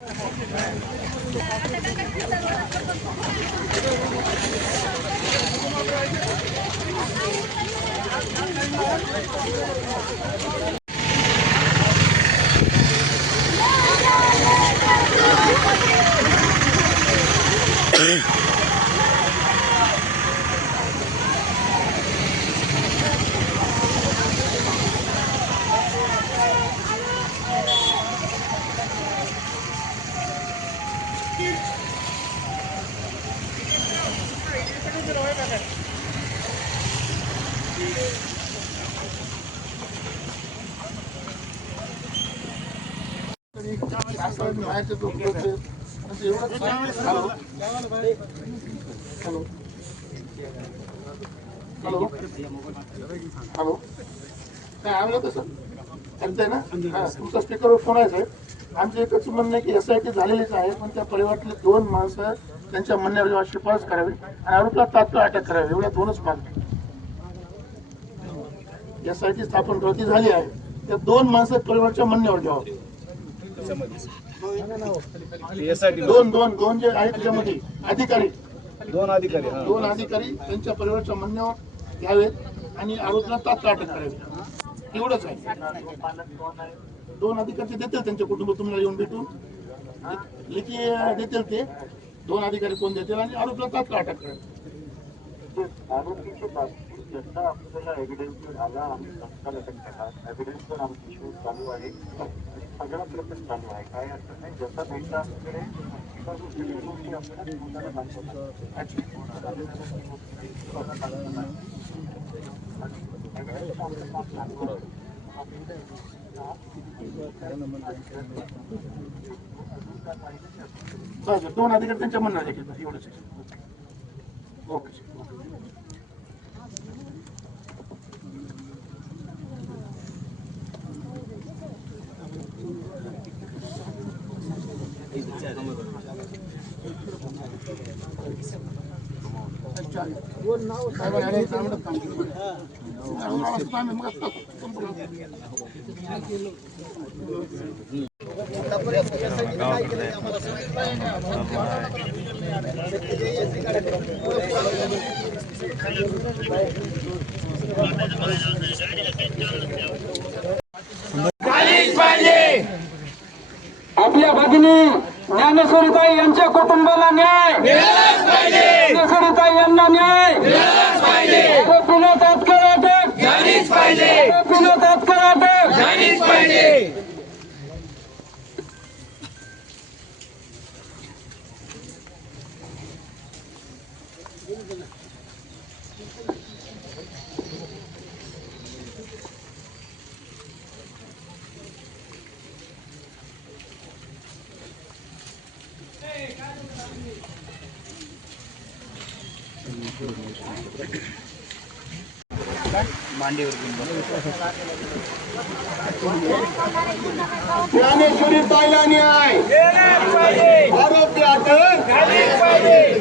Hello hello काय आम्ही तसं सांगताय ना. तुमचा स्पीकरवर फोन आहे साहेब. आमचं एकच म्हणणं आहे की SIT झालेलीच आहे, पण त्या परिवारातले 2 माणसं त्यांच्या म्हणण्यावर शिफारस करावी आणि आरोपीला तात्काळ अटक करावी, एवढ्या 2च मागण्या. SIT स्थापन प्रती झाली आहे, त्या 2 माणसं परिवाराच्या म्हणण्यावर घ्यावं. दोन जे आहेत त्याच्यामध्ये अधिकारी 2 अधिकारी त्यांच्या परिवाराच्या म्हणण्यावर घ्यावेत आणि आरोपीला तात्काळ अटक करावी, एवढंच आहे. 2 अधिकारी देतील, त्यांचे कुटुंब तुम्हाला येऊन भेटून लेखी देतील. ते 2 अधिकारी कोण देतील आणि आरोपीला तात्काळ अटक करावी. जसा आपल्याला एव्हिडन्स आला आम्ही तत्काळ अटक करणार. एव्हिडन्सवर आमची शोध चालू आहे, सगळा प्रोसेस चालू आहे. काय अडचण नाही. जसा भेटला आपल्याकडे गोष्टी आपल्याला शोधायला दाखवतात. दोन अधिकारी त्यांच्या म्हणणार एवढंच. ओके. आपल्या भगिनी ज्ञानेश्वरीताई यांच्या कुटुंबाला न्याय मिळालाच पाहिजे. ज्ञानेश्वरीताई यांना न्याय मिळालाच पाहिजे. आरोपीला तात्काळ अटक झालीच पाहिजे. आरोपीला तात्काळ अटक झालीच पाहिजे. ज्ञानेश्वरीताईला न्याय आरोपी अटक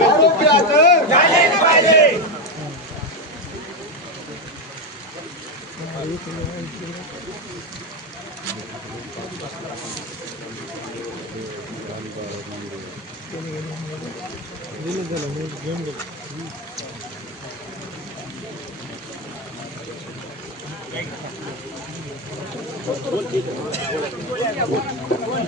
आरोपी अटक झालीच पाहिजे. बोल ठीक आहे.